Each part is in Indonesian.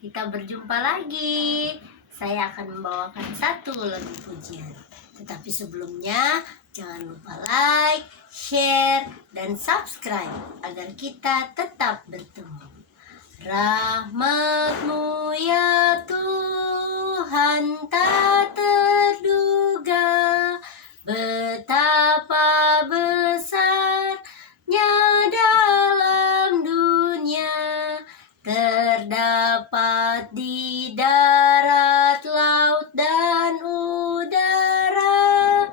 Kita berjumpa lagi. Saya akan membawakan satu lagu pujian. Tetapi sebelumnya, jangan lupa like, share, dan subscribe agar kita tetap bertemu. Rahmat-Mu ya Tuhan tak terduga, betapa besarnya dalam dunia, terdapat di darat, laut, dan udara.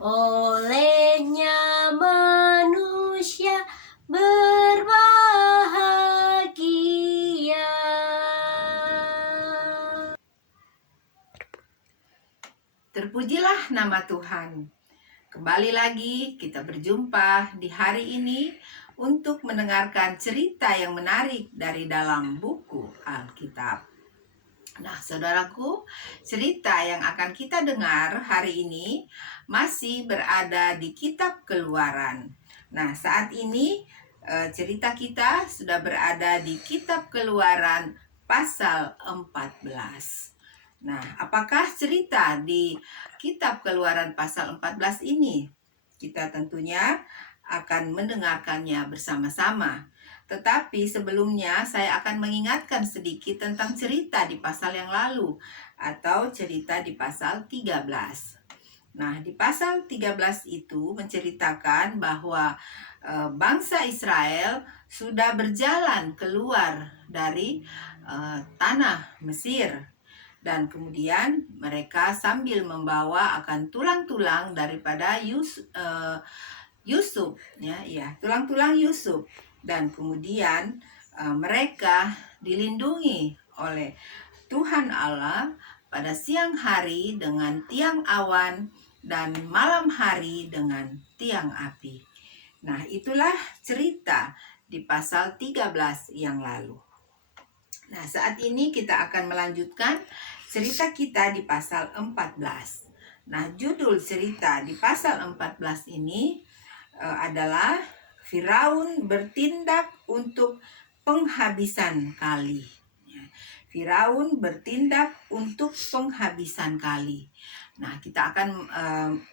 Olehnya manusia berbahagia. Terpujilah nama Tuhan. Kembali lagi kita berjumpa di hari ini untuk mendengarkan cerita yang menarik dari dalam buku Alkitab. Nah, saudaraku, cerita yang akan kita dengar hari ini masih berada di kitab Keluaran. Nah, saat ini cerita kita sudah berada di kitab Keluaran pasal 14. Nah, apakah cerita di kitab Keluaran pasal 14 ini? Kita tentunya akan mendengarkannya bersama-sama. Tetapi sebelumnya saya akan mengingatkan sedikit tentang cerita di pasal yang lalu atau cerita di pasal 13. Nah, di pasal 13 itu menceritakan bahwa bangsa Israel sudah berjalan keluar dari tanah Mesir. Dan kemudian mereka sambil membawa akan tulang-tulang daripada Yusuf, tulang-tulang Yusuf. Dan kemudian mereka dilindungi oleh Tuhan Allah pada siang hari dengan tiang awan dan malam hari dengan tiang api. Nah, itulah cerita di pasal 13 yang lalu. Nah, saat ini kita akan melanjutkan cerita kita di pasal 14. Nah, judul cerita di pasal 14 ini adalah Firaun bertindak untuk penghabisan kali. Firaun bertindak untuk penghabisan kali. Nah, kita akan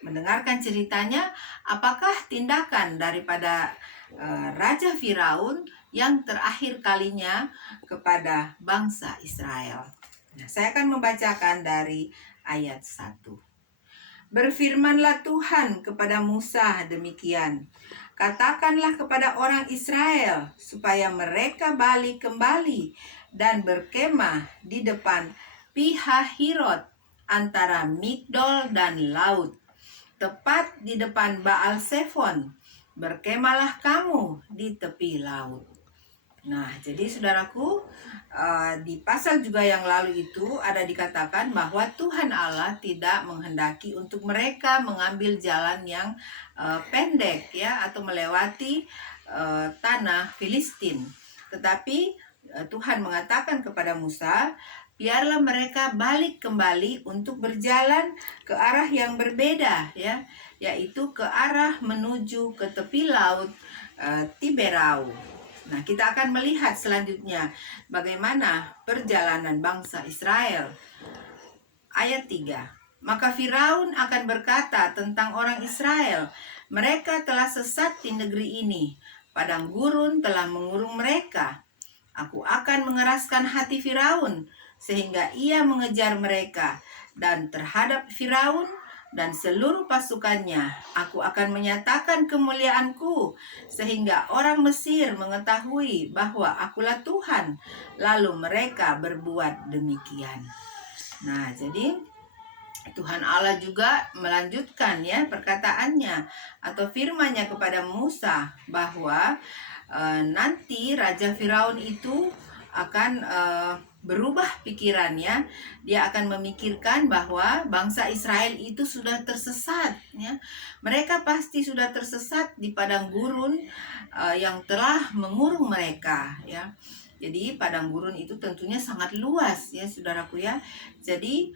mendengarkan ceritanya, apakah tindakan daripada Raja Firaun yang terakhir kalinya kepada bangsa Israel. Nah, saya akan membacakan dari ayat 1. Berfirmanlah Tuhan kepada Musa demikian. Katakanlah kepada orang Israel supaya mereka balik kembali dan berkemah di depan Pihahirot antara Migdol dan laut, tepat di depan Baal Sefon. Berkemahlah kamu di tepi laut. Nah, jadi saudaraku, di pasal juga yang lalu itu ada dikatakan bahwa Tuhan Allah tidak menghendaki untuk mereka mengambil jalan yang pendek ya, atau melewati tanah Filistin. Tetapi Tuhan mengatakan kepada Musa, biarlah mereka balik kembali untuk berjalan ke arah yang berbeda ya, yaitu ke arah menuju ke tepi laut Tiberau. Nah, kita akan melihat selanjutnya bagaimana perjalanan bangsa Israel. Ayat 3. Maka Firaun akan berkata tentang orang Israel, mereka telah sesat di negeri ini. Padang gurun telah mengurung mereka. Aku akan mengeraskan hati Firaun sehingga ia mengejar mereka, dan terhadap Firaun dan seluruh pasukannya aku akan menyatakan kemuliaanku sehingga orang Mesir mengetahui bahwa akulah Tuhan. Lalu mereka berbuat demikian. Nah, jadi Tuhan Allah juga melanjutkan ya perkataannya atau firman-Nya kepada Musa bahwa nanti Raja Firaun itu akan berubah pikirannya. Dia akan memikirkan bahwa bangsa Israel itu sudah tersesat ya. Mereka pasti sudah tersesat di padang gurun yang telah mengurung mereka ya. Jadi padang gurun itu tentunya sangat luas ya saudaraku ya. Jadi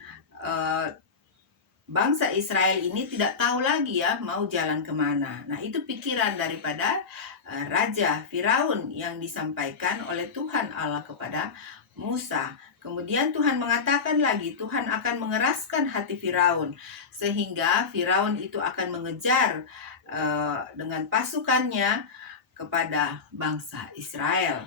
bangsa Israel ini tidak tahu lagi ya mau jalan kemana. Nah, itu pikiran daripada Raja Firaun yang disampaikan oleh Tuhan Allah kepada Musa. Kemudian Tuhan mengatakan lagi, Tuhan akan mengeraskan hati Firaun sehingga Firaun itu akan mengejar dengan pasukannya kepada bangsa Israel.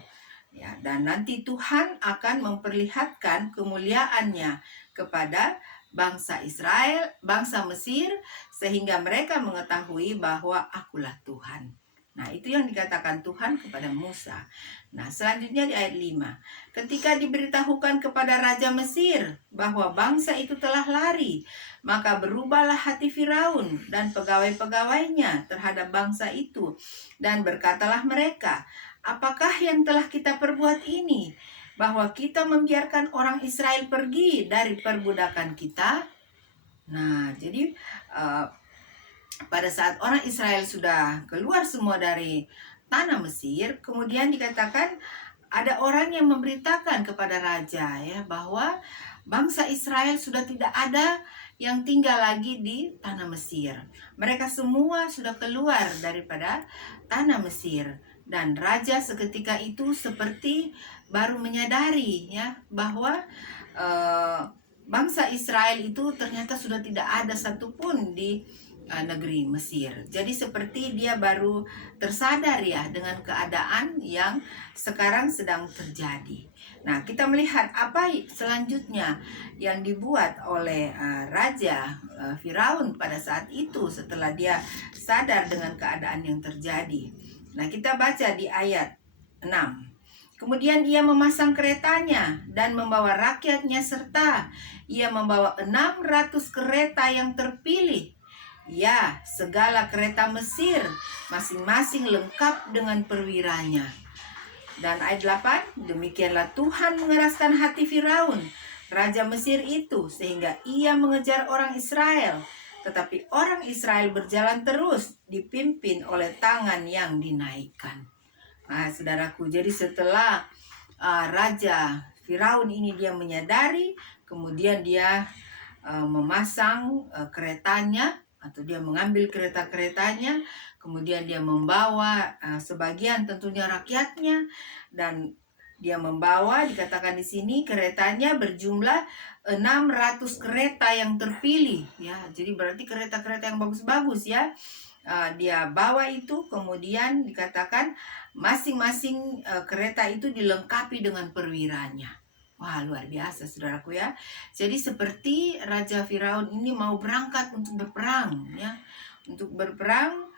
Ya, dan nanti Tuhan akan memperlihatkan kemuliaannya kepada bangsa Israel, bangsa Mesir, sehingga mereka mengetahui bahwa akulah Tuhan. Nah, itu yang dikatakan Tuhan kepada Musa. Nah, selanjutnya di ayat 5. Ketika diberitahukan kepada Raja Mesir bahwa bangsa itu telah lari, maka berubahlah hati Firaun dan pegawai-pegawainya terhadap bangsa itu. Dan berkatalah mereka, apakah yang telah kita perbuat ini? Bahwa kita membiarkan orang Israel pergi dari perbudakan kita. Nah, jadi pada saat orang Israel sudah keluar semua dari tanah Mesir, kemudian dikatakan ada orang yang memberitakan kepada raja ya bahwa bangsa Israel sudah tidak ada yang tinggal lagi di tanah Mesir. Mereka semua sudah keluar daripada tanah Mesir. Dan raja seketika itu seperti baru menyadari ya bahwa bangsa Israel itu ternyata sudah tidak ada satupun di negeri Mesir. Jadi seperti dia baru tersadar ya dengan keadaan yang sekarang sedang terjadi. Nah, kita melihat apa selanjutnya yang dibuat oleh Raja Firaun pada saat itu setelah dia sadar dengan keadaan yang terjadi. Nah, kita baca di ayat 6. Kemudian ia memasang keretanya dan membawa rakyatnya serta ia membawa 600 kereta yang terpilih. Ya, segala kereta Mesir masing-masing lengkap dengan perwiranya. Dan ayat 8, demikianlah Tuhan mengeraskan hati Firaun, raja Mesir itu, sehingga ia mengejar orang Israel. Tetapi orang Israel berjalan terus, dipimpin oleh tangan yang dinaikkan. Nah, saudaraku, jadi setelah Raja Firaun ini dia menyadari, kemudian dia memasang keretanya, atau dia mengambil kereta-keretanya, kemudian dia membawa sebagian tentunya rakyatnya, dan dia membawa, dikatakan di sini keretanya berjumlah 600 kereta yang terpilih ya. Jadi berarti kereta-kereta yang bagus-bagus ya. Dia bawa itu, kemudian dikatakan masing-masing kereta itu dilengkapi dengan perwiranya. Wah, luar biasa saudaraku ya. Jadi seperti Raja Firaun ini mau berangkat untuk berperang ya. Untuk berperang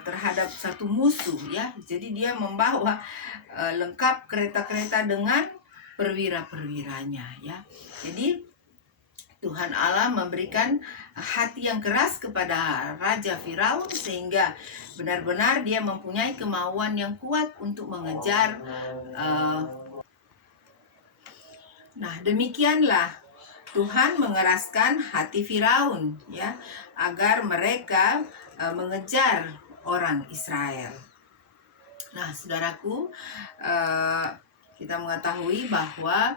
terhadap satu musuh ya. Jadi dia membawa lengkap kereta-kereta dengan perwira-perwiranya ya. Jadi Tuhan Allah memberikan hati yang keras kepada Raja Firaun sehingga benar-benar dia mempunyai kemauan yang kuat untuk mengejar. Nah, demikianlah Tuhan mengeraskan hati Firaun ya agar mereka mengejar orang Israel. Nah, saudaraku, kita mengetahui bahwa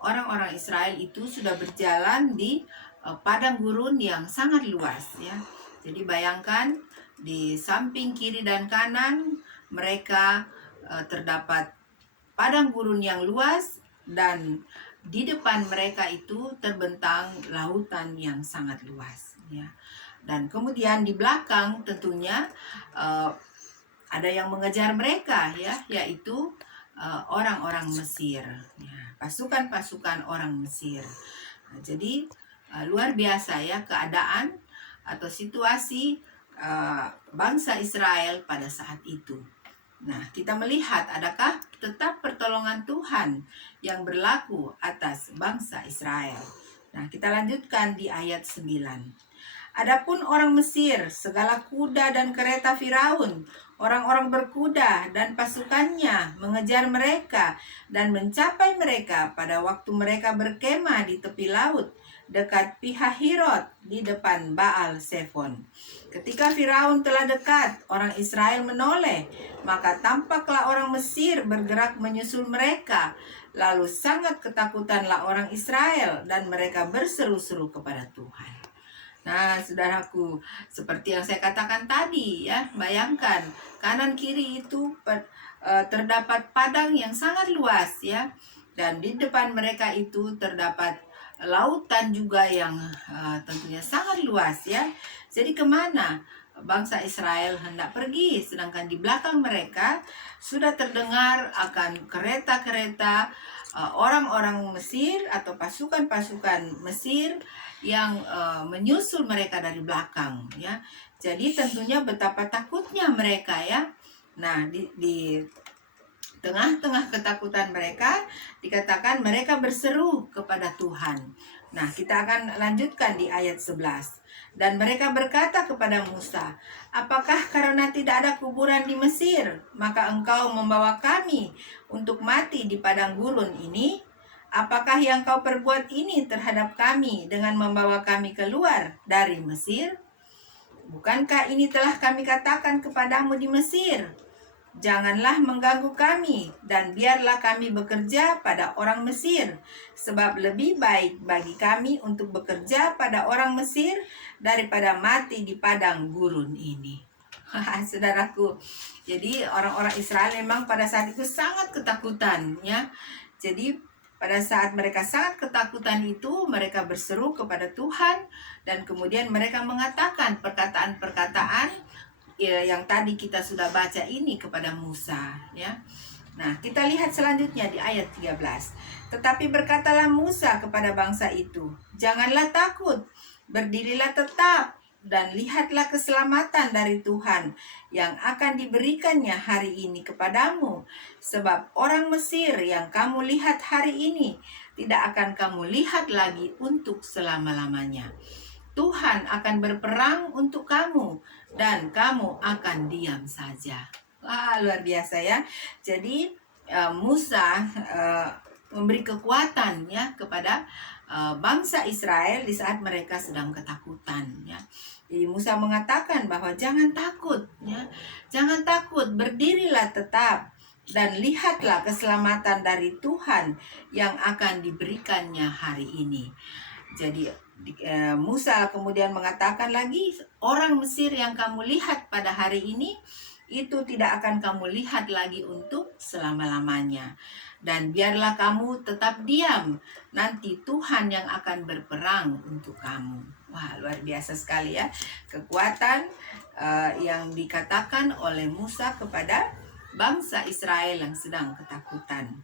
orang-orang Israel itu sudah berjalan di padang gurun yang sangat luas ya. Jadi bayangkan di samping kiri dan kanan mereka terdapat padang gurun yang luas, dan di depan mereka itu terbentang lautan yang sangat luas ya. Dan kemudian di belakang tentunya ada yang mengejar mereka ya, yaitu orang-orang Mesir ya, pasukan-pasukan orang Mesir. Nah, jadi luar biasa ya keadaan atau situasi bangsa Israel pada saat itu. Nah, kita melihat adakah tetap pertolongan Tuhan yang berlaku atas bangsa Israel. Nah, kita lanjutkan di ayat 9. Adapun orang Mesir, segala kuda dan kereta Firaun, orang-orang berkuda dan pasukannya mengejar mereka dan mencapai mereka pada waktu mereka berkemah di tepi laut dekat Pihahirot di depan Baal Sefon. Ketika Firaun telah dekat, orang Israel menoleh, maka tampaklah orang Mesir bergerak menyusul mereka. Lalu sangat ketakutanlah orang Israel dan mereka berseru-seru kepada Tuhan. Nah, saudaraku, seperti yang saya katakan tadi ya, bayangkan kanan kiri itu terdapat padang yang sangat luas ya, dan di depan mereka itu terdapat lautan juga yang tentunya sangat luas ya. Jadi kemana bangsa Israel hendak pergi, sedangkan di belakang mereka sudah terdengar akan kereta-kereta orang-orang Mesir atau pasukan-pasukan Mesir yang menyusul mereka dari belakang ya. Jadi tentunya betapa takutnya mereka ya. Nah, di tengah-tengah ketakutan mereka dikatakan mereka berseru kepada Tuhan. Nah, kita akan lanjutkan di ayat 11. Dan mereka berkata kepada Musa, "Apakah karena tidak ada kuburan di Mesir, maka engkau membawa kami untuk mati di padang gurun ini? Apakah yang kau perbuat ini terhadap kami dengan membawa kami keluar dari Mesir? Bukankah ini telah kami katakan kepadamu di Mesir? Janganlah mengganggu kami, dan biarlah kami bekerja pada orang Mesir, sebab lebih baik bagi kami untuk bekerja pada orang Mesir daripada mati di padang gurun ini." Saudaraku, jadi orang-orang Israel memang pada saat itu sangat ketakutan ya. Jadi pada saat mereka sangat ketakutan itu, mereka berseru kepada Tuhan, dan kemudian mereka mengatakan perkataan-perkataan yang tadi kita sudah baca ini kepada Musa ya. Nah, kita lihat selanjutnya di ayat 13. Tetapi berkatalah Musa kepada bangsa itu, "Janganlah takut, berdirilah tetap dan lihatlah keselamatan dari Tuhan yang akan diberikannya hari ini kepadamu. Sebab orang Mesir yang kamu lihat hari ini tidak akan kamu lihat lagi untuk selama-lamanya. Tuhan akan berperang untuk kamu dan kamu akan diam saja." Wah, luar biasa ya. Jadi Musa memberi kekuatan ya kepada bangsa Israel di saat mereka sedang ketakutan ya. Jadi Musa mengatakan bahwa jangan takut ya. Jangan takut, berdirilah tetap dan lihatlah keselamatan dari Tuhan yang akan diberikannya hari ini. Jadi Musa kemudian mengatakan lagi, orang Mesir yang kamu lihat pada hari ini itu tidak akan kamu lihat lagi untuk selama-lamanya. Dan biarlah kamu tetap diam, nanti Tuhan yang akan berperang untuk kamu. Wah, luar biasa sekali ya. Kekuatan yang dikatakan oleh Musa kepada bangsa Israel yang sedang ketakutan.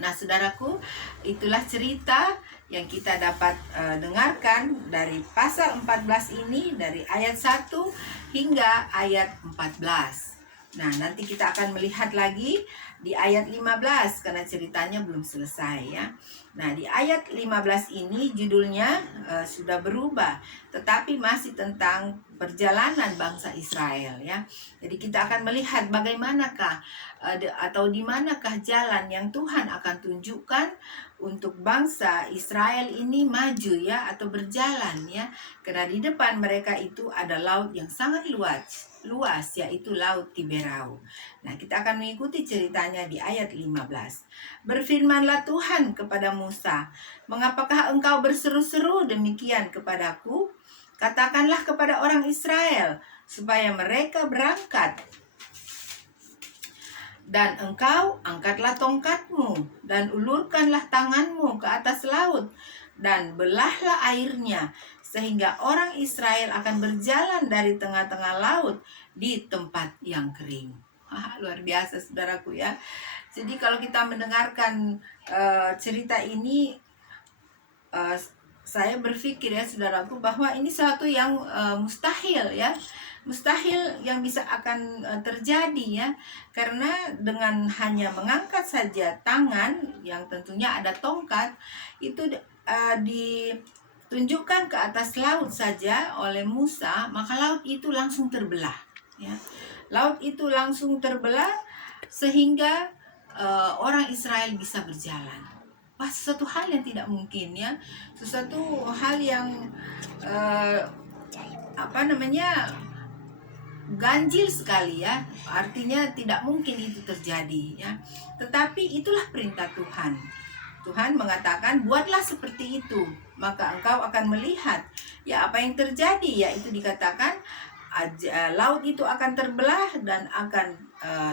Nah, saudaraku, itulah cerita yang kita dapat dengarkan dari pasal 14 ini, dari ayat 1 hingga ayat 14. Nah, nanti kita akan melihat lagi di ayat 15 karena ceritanya belum selesai ya. Nah, di ayat 15 ini judulnya sudah berubah, tetapi masih tentang perjalanan bangsa Israel ya. Jadi kita akan melihat bagaimanakah atau di manakah jalan yang Tuhan akan tunjukkan untuk bangsa Israel ini maju ya, atau berjalan ya. Karena di depan mereka itu ada laut yang sangat luas yaitu Laut Tiberau. Nah, kita akan mengikuti ceritanya di ayat 15. Berfirmanlah Tuhan kepada Musa, "Mengapakah engkau berseru-seru demikian kepadaku? Katakanlah kepada orang Israel supaya mereka berangkat. Dan engkau angkatlah tongkatmu dan ulurkanlah tanganmu ke atas laut dan belahlah airnya, sehingga orang Israel akan berjalan dari tengah-tengah laut di tempat yang kering." Wah, luar biasa saudaraku ya. Jadi kalau kita mendengarkan cerita ini, saya berpikir ya saudaraku, bahwa ini sesuatu yang mustahil ya. Mustahil yang bisa akan terjadi ya. Karena dengan hanya mengangkat saja tangan yang tentunya ada tongkat, itu ditunjukkan ke atas laut saja oleh Musa, maka laut itu langsung terbelah ya. Laut itu langsung terbelah sehingga orang Israel bisa berjalan. Wah, sesuatu hal yang tidak mungkin ya. Sesuatu hal yang ganjil sekali ya. Artinya tidak mungkin itu terjadi ya. Tetapi itulah perintah Tuhan. Tuhan mengatakan, buatlah seperti itu, maka engkau akan melihat ya apa yang terjadi, yaitu dikatakan laut itu akan terbelah dan akan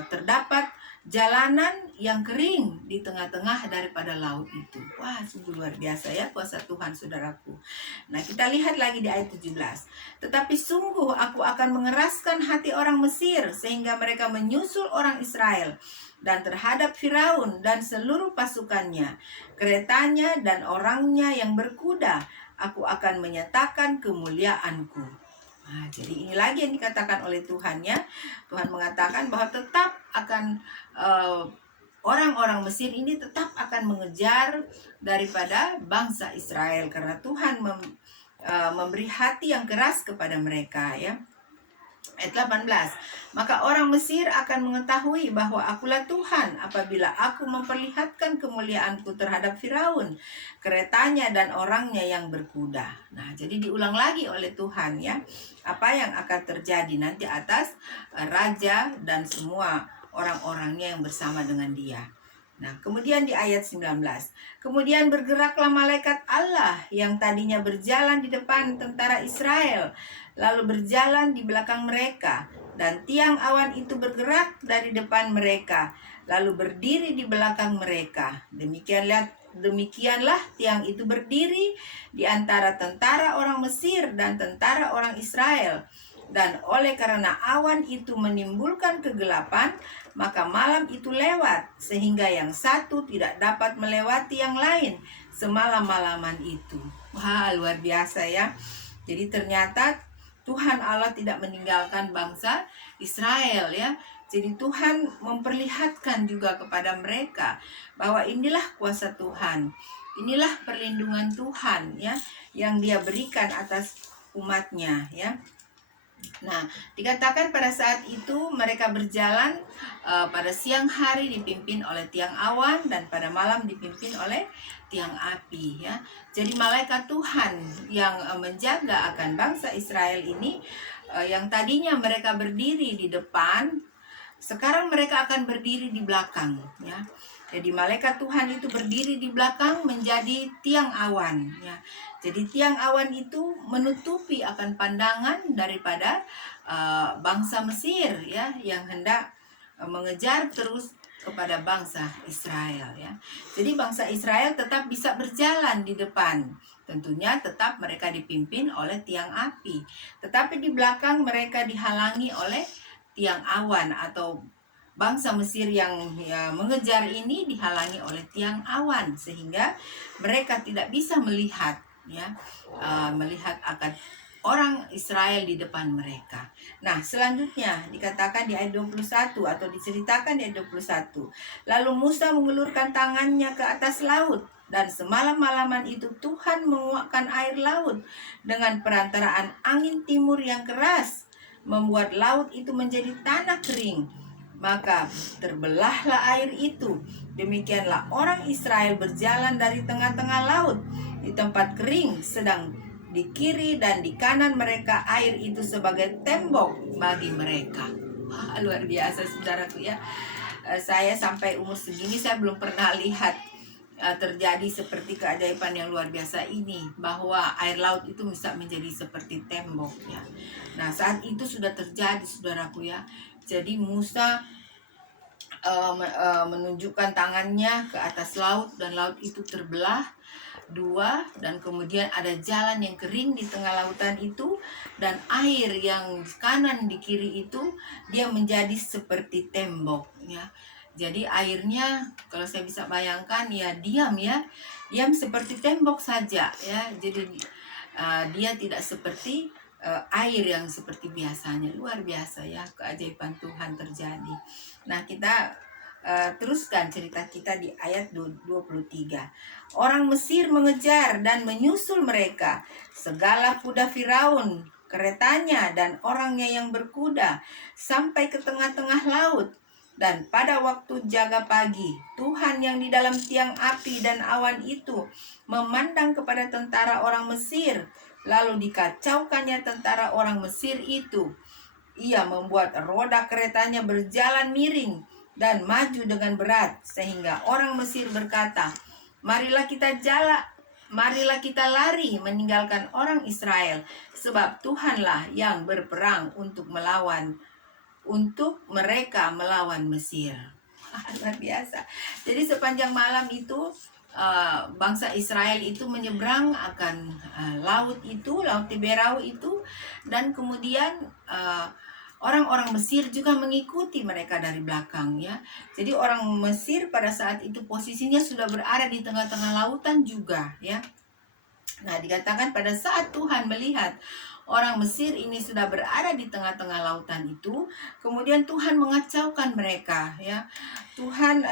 terdapat jalanan yang kering di tengah-tengah daripada laut itu. Wah, sungguh luar biasa ya kuasa Tuhan, saudaraku. Nah, kita lihat lagi di ayat 17. Tetapi sungguh aku akan mengeraskan hati orang Mesir sehingga mereka menyusul orang Israel, dan terhadap Firaun dan seluruh pasukannya, keretanya dan orangnya yang berkuda, aku akan menyatakan kemuliaanku. Nah, jadi ini lagi yang dikatakan oleh Tuhan ya. Tuhan mengatakan bahwa tetap akan orang-orang Mesir ini tetap akan mengejar daripada bangsa Israel, karena Tuhan memberi hati yang keras kepada mereka ya. Ayat 18. Maka orang Mesir akan mengetahui bahwa akulah Tuhan apabila aku memperlihatkan kemuliaanku terhadap Firaun, keretanya dan orangnya yang berkuda. Nah, jadi diulang lagi oleh Tuhan ya, apa yang akan terjadi nanti atas raja dan semua orang-orangnya yang bersama dengan dia. Nah, kemudian di ayat 19. Kemudian bergeraklah malaikat Allah yang tadinya berjalan di depan tentara Israel, lalu berjalan di belakang mereka, dan tiang awan itu bergerak dari depan mereka, lalu berdiri di belakang mereka. Demikianlah tiang itu berdiri di antara tentara orang Mesir dan tentara orang Israel. Dan oleh karena awan itu menimbulkan kegelapan, maka malam itu lewat, sehingga yang satu tidak dapat melewati yang lain semalam-malaman itu. Wah, luar biasa ya. Jadi ternyata Tuhan Allah tidak meninggalkan bangsa Israel ya. Jadi Tuhan memperlihatkan juga kepada mereka bahwa inilah kuasa Tuhan, inilah perlindungan Tuhan ya, yang Dia berikan atas umatnya ya. Nah, dikatakan pada saat itu mereka berjalan pada siang hari dipimpin oleh tiang awan, dan pada malam dipimpin oleh tiang api ya. Jadi malaikat Tuhan yang menjaga akan bangsa Israel ini, yang tadinya mereka berdiri di depan, sekarang mereka akan berdiri di belakang ya. Jadi malaikat Tuhan itu berdiri di belakang menjadi tiang awan ya. Jadi tiang awan itu menutupi akan pandangan daripada bangsa Mesir ya, yang hendak mengejar terus kepada bangsa Israel ya. Jadi bangsa Israel tetap bisa berjalan di depan. Tentunya tetap mereka dipimpin oleh tiang api. Tetapi di belakang mereka dihalangi oleh tiang awan, atau bangsa Mesir yang mengejar ini dihalangi oleh tiang awan, sehingga mereka tidak bisa melihat ya, melihat akan orang Israel di depan mereka. Nah, selanjutnya dikatakan di ayat 21, atau diceritakan di ayat 21. Lalu Musa mengulurkan tangannya ke atas laut, dan semalam-malaman itu Tuhan menguakkan air laut dengan perantaraan angin timur yang keras, membuat laut itu menjadi tanah kering. Maka terbelahlah air itu. Demikianlah orang Israel berjalan dari tengah-tengah laut di tempat kering, sedang di kiri dan di kanan mereka air itu sebagai tembok bagi mereka. Wah, luar biasa saudaraku ya. Saya sampai umur segini saya belum pernah lihat terjadi seperti keajaiban yang luar biasa ini, bahwa air laut itu bisa menjadi seperti tembok ya. Nah, saat itu sudah terjadi saudaraku ya. Jadi Musa menunjukkan tangannya ke atas laut, dan laut itu terbelah dua, dan kemudian ada jalan yang kering di tengah lautan itu, dan air yang kanan di kiri itu dia menjadi seperti tembok ya. Jadi airnya kalau saya bisa bayangkan ya, diam seperti tembok saja ya. Jadi dia tidak seperti air yang seperti biasanya. Luar biasa ya, keajaiban Tuhan terjadi. Nah, kita teruskan cerita kita di ayat 23. Orang Mesir mengejar dan menyusul mereka. Segala kuda Firaun, keretanya dan orangnya yang berkuda, sampai ke tengah-tengah laut. Dan pada waktu jaga pagi, Tuhan yang di dalam tiang api dan awan itu memandang kepada tentara orang Mesir, lalu dikacaukannya tentara orang Mesir itu. Ia membuat roda keretanya berjalan miring dan maju dengan berat, sehingga orang Mesir berkata, marilah kita lari meninggalkan orang Israel, sebab Tuhanlah yang berperang untuk mereka melawan Mesir. Luar biasa. Jadi sepanjang malam itu bangsa Israel itu menyeberang akan laut Tiberau itu, dan kemudian orang-orang Mesir juga mengikuti mereka dari belakang, ya. Jadi orang Mesir pada saat itu posisinya sudah berada di tengah-tengah lautan juga, ya. Nah, dikatakan pada saat Tuhan melihat orang Mesir ini sudah berada di tengah-tengah lautan itu, kemudian Tuhan mengacaukan mereka, ya. Tuhan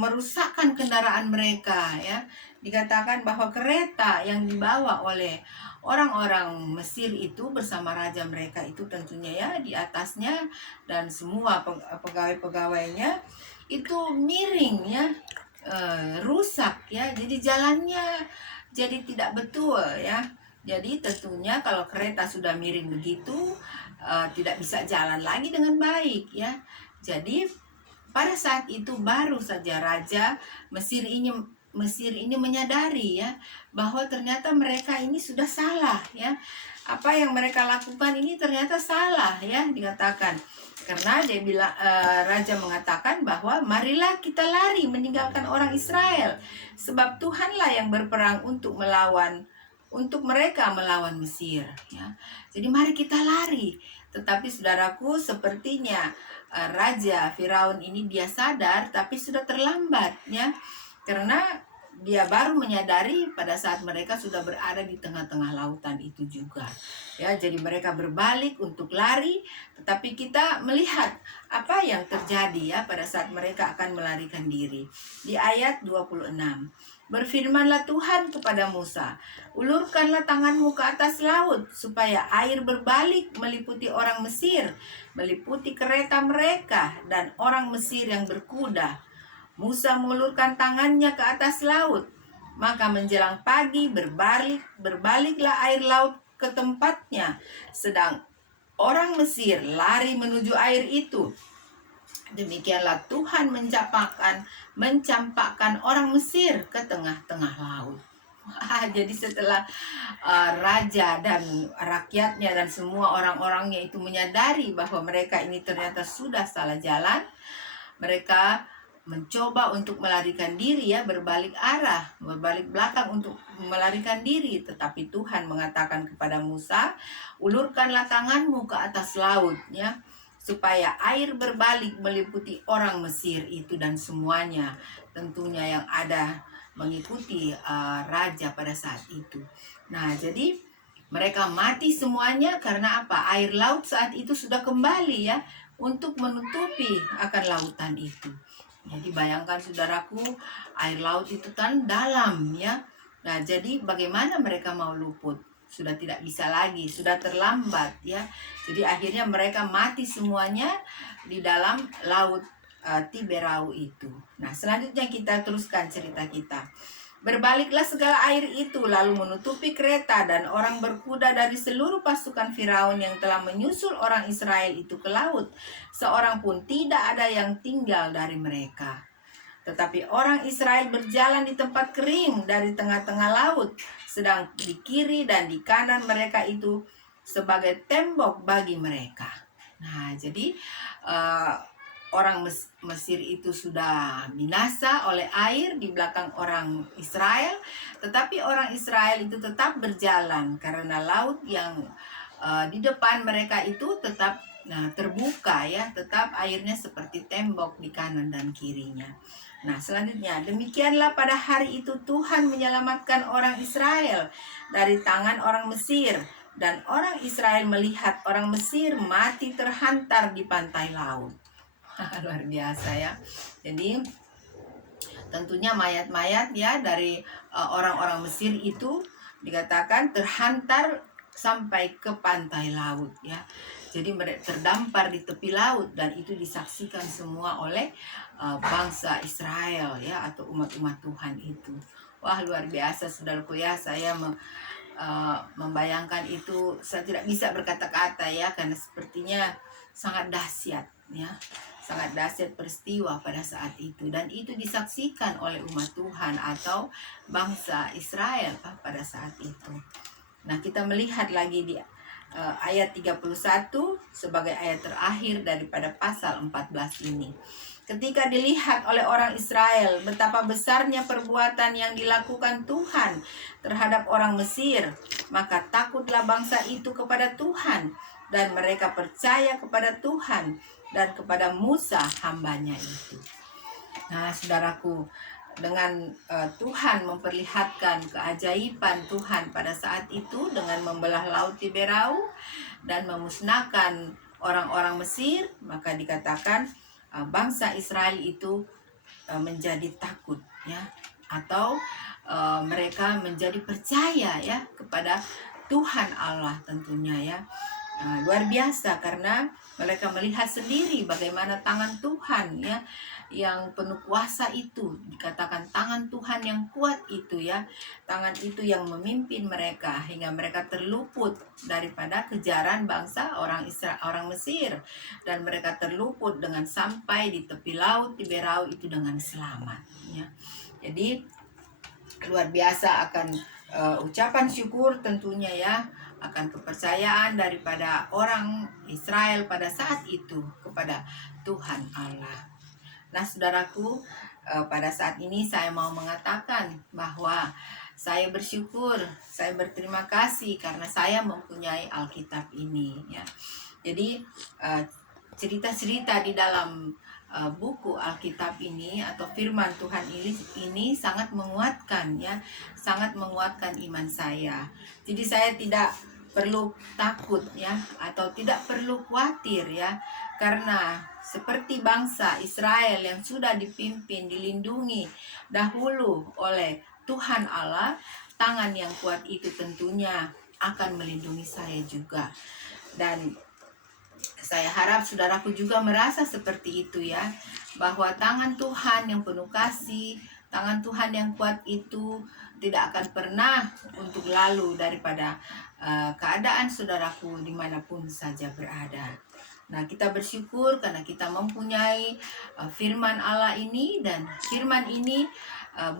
merusakkan kendaraan mereka, ya. Dikatakan bahwa kereta yang dibawa oleh orang-orang Mesir itu bersama raja mereka itu tentunya, ya, di atasnya dan semua pegawai-pegawainya itu miring, ya, rusak, ya. Jadi jalannya jadi tidak betul, ya. Jadi tentunya kalau kereta sudah miring begitu, tidak bisa jalan lagi dengan baik, ya. Jadi pada saat itu baru saja raja Mesir ini menyadari, ya, bahwa ternyata mereka ini sudah salah, ya. Apa yang mereka lakukan ini ternyata salah, ya, dikatakan. Karena raja mengatakan bahwa marilah kita lari meninggalkan orang Israel, sebab Tuhanlah yang berperang untuk mereka melawan Mesir, ya. Jadi mari kita lari. Tetapi saudaraku, sepertinya Raja Firaun ini dia sadar tapi sudah terlambat, ya. Karena dia baru menyadari pada saat mereka sudah berada di tengah-tengah lautan itu juga, ya. Jadi mereka berbalik untuk lari, tetapi kita melihat apa yang terjadi, ya, pada saat mereka akan melarikan diri. Di ayat 26, berfirmanlah Tuhan kepada Musa, ulurkanlah tanganmu ke atas laut, supaya air berbalik meliputi orang Mesir, meliputi kereta mereka dan orang Mesir yang berkuda. Musa mengulurkan tangannya ke atas laut, maka menjelang pagi berbaliklah air laut ke tempatnya, sedang orang Mesir lari menuju air itu. Demikianlah Tuhan mencampakkan orang Mesir ke tengah-tengah laut. Jadi setelah raja dan rakyatnya dan semua orang-orangnya itu menyadari bahwa mereka ini ternyata sudah salah jalan, mereka mencoba untuk melarikan diri, ya, berbalik belakang untuk melarikan diri. Tetapi Tuhan mengatakan kepada Musa, ulurkanlah tanganmu ke atas laut, ya, supaya air berbalik meliputi orang Mesir itu dan semuanya tentunya yang ada mengikuti raja pada saat itu. Nah, jadi mereka mati semuanya karena apa? Air laut saat itu sudah kembali, ya, untuk menutupi akan lautan itu. Jadi bayangkan saudaraku, air laut itu kan dalam, ya. Nah, jadi bagaimana mereka mau luput? Sudah tidak bisa lagi, sudah terlambat, ya. Jadi akhirnya mereka mati semuanya di dalam laut Tiberau itu. Nah, selanjutnya kita teruskan cerita kita. Berbaliklah segala air itu lalu menutupi kereta dan orang berkuda dari seluruh pasukan Firaun yang telah menyusul orang Israel itu ke laut. Seorang pun tidak ada yang tinggal dari mereka. Tetapi orang Israel berjalan di tempat kering dari tengah-tengah laut, sedang di kiri dan di kanan mereka itu sebagai tembok bagi mereka. Nah, jadi orang Mesir itu sudah binasa oleh air di belakang orang Israel, tetapi orang Israel itu tetap berjalan karena laut yang di depan mereka itu tetap terbuka, ya, tetap airnya seperti tembok di kanan dan kirinya. Nah, selanjutnya, demikianlah pada hari itu Tuhan menyelamatkan orang Israel dari tangan orang Mesir, dan orang Israel melihat orang Mesir mati terhantar di pantai laut. Luar biasa, ya. Jadi tentunya mayat-mayat, ya, dari orang-orang Mesir itu dikatakan terhantar sampai ke pantai laut, ya. Jadi mereka terdampar di tepi laut dan itu disaksikan semua oleh bangsa Israel, ya, atau umat-umat Tuhan itu. Wah, luar biasa saudaraku, ya. Saya membayangkan itu, saya tidak bisa berkata-kata, ya, karena sepertinya sangat dahsyat, ya. sangat dahsyat peristiwa pada saat itu, dan itu disaksikan oleh umat Tuhan atau bangsa Israel pada saat itu. Nah, kita melihat lagi di ayat 31 sebagai ayat terakhir daripada pasal 14 ini. Ketika dilihat oleh orang Israel betapa besarnya perbuatan yang dilakukan Tuhan terhadap orang Mesir, maka takutlah bangsa itu kepada Tuhan, dan mereka percaya kepada Tuhan dan kepada Musa hambanya itu. Nah, saudaraku, dengan Tuhan memperlihatkan keajaiban Tuhan pada saat itu dengan membelah laut Tiberau dan memusnahkan orang-orang Mesir, maka dikatakan bangsa Israel itu menjadi takut, ya, atau mereka menjadi percaya, ya, kepada Tuhan Allah tentunya, ya. Luar biasa karena mereka melihat sendiri bagaimana tangan Tuhan, ya, yang penuh kuasa itu. Dikatakan tangan Tuhan yang kuat itu, ya, tangan itu yang memimpin mereka hingga mereka terluput daripada kejaran bangsa orang Mesir, dan mereka terluput dengan sampai di tepi laut Tiberau itu dengan selamat, ya. Jadi luar biasa akan ucapan syukur tentunya, ya, akan kepercayaan daripada orang Israel pada saat itu kepada Tuhan Allah. Nah, saudaraku, pada saat ini saya mau mengatakan bahwa saya bersyukur, saya berterima kasih karena saya mempunyai Alkitab ini, ya. Jadi cerita-cerita di dalam buku Alkitab ini atau firman Tuhan ini sangat menguatkan, ya, sangat menguatkan iman saya. Jadi saya tidak perlu takut, ya, atau tidak perlu khawatir, ya, karena seperti bangsa Israel yang sudah dipimpin, dilindungi dahulu oleh Tuhan Allah, tangan yang kuat itu tentunya akan melindungi saya juga. Dan saya harap saudaraku juga merasa seperti itu, ya, bahwa tangan Tuhan yang penuh kasih, tangan Tuhan yang kuat itu tidak akan pernah untuk lalu daripada keadaan saudaraku dimanapun saja berada. Nah, kita bersyukur karena kita mempunyai firman Allah ini, dan firman ini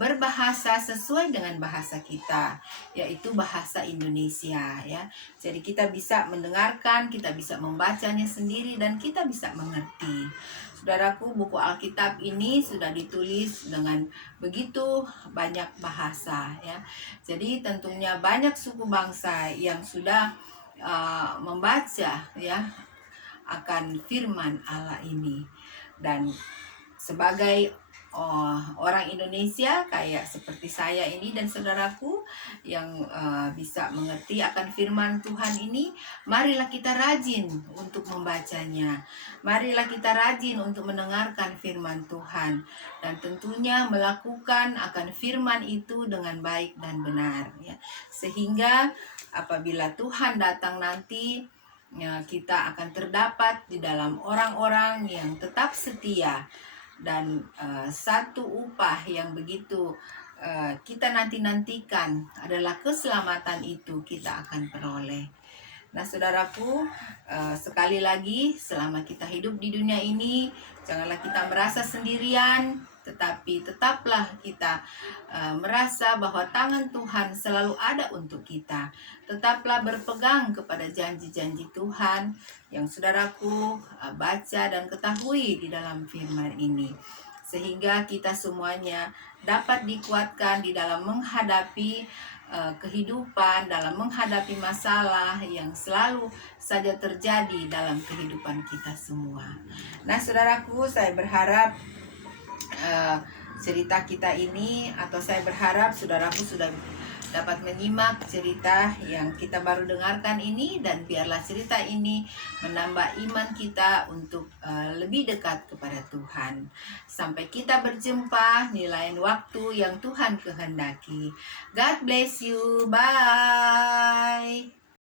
berbahasa sesuai dengan bahasa kita, yaitu bahasa Indonesia, ya. Jadi kita bisa mendengarkan, kita bisa membacanya sendiri, dan kita bisa mengerti. Saudaraku, buku Alkitab ini sudah ditulis dengan begitu banyak bahasa, ya. Jadi tentunya banyak suku bangsa yang sudah membaca, ya, akan firman Allah ini. Dan sebagai orang Indonesia kayak seperti saya ini dan saudaraku yang bisa mengerti akan firman Tuhan ini, marilah kita rajin untuk membacanya. Marilah kita rajin untuk mendengarkan firman Tuhan, dan tentunya melakukan akan firman itu dengan baik dan benar, ya. Sehingga apabila Tuhan datang nanti, ya, kita akan terdapat di dalam orang-orang yang tetap setia, dan satu upah yang begitu kita nantikan adalah keselamatan itu kita akan peroleh. Nah, saudaraku, sekali lagi, selama kita hidup di dunia ini, janganlah kita merasa sendirian, tetapi tetaplah kita merasa bahwa tangan Tuhan selalu ada untuk kita. Tetaplah berpegang kepada janji-janji Tuhan yang saudaraku baca dan ketahui di dalam firman ini, sehingga kita semuanya dapat dikuatkan di dalam menghadapi kehidupan, dalam menghadapi masalah yang selalu saja terjadi dalam kehidupan kita semua. Nah, saudaraku, saya berharap cerita kita ini, atau saya berharap saudaraku sudah dapat menyimak cerita yang kita baru dengarkan ini, dan biarlah cerita ini menambah iman kita untuk lebih dekat kepada Tuhan. Sampai kita berjumpa di lain waktu yang Tuhan kehendaki. God bless you. Bye.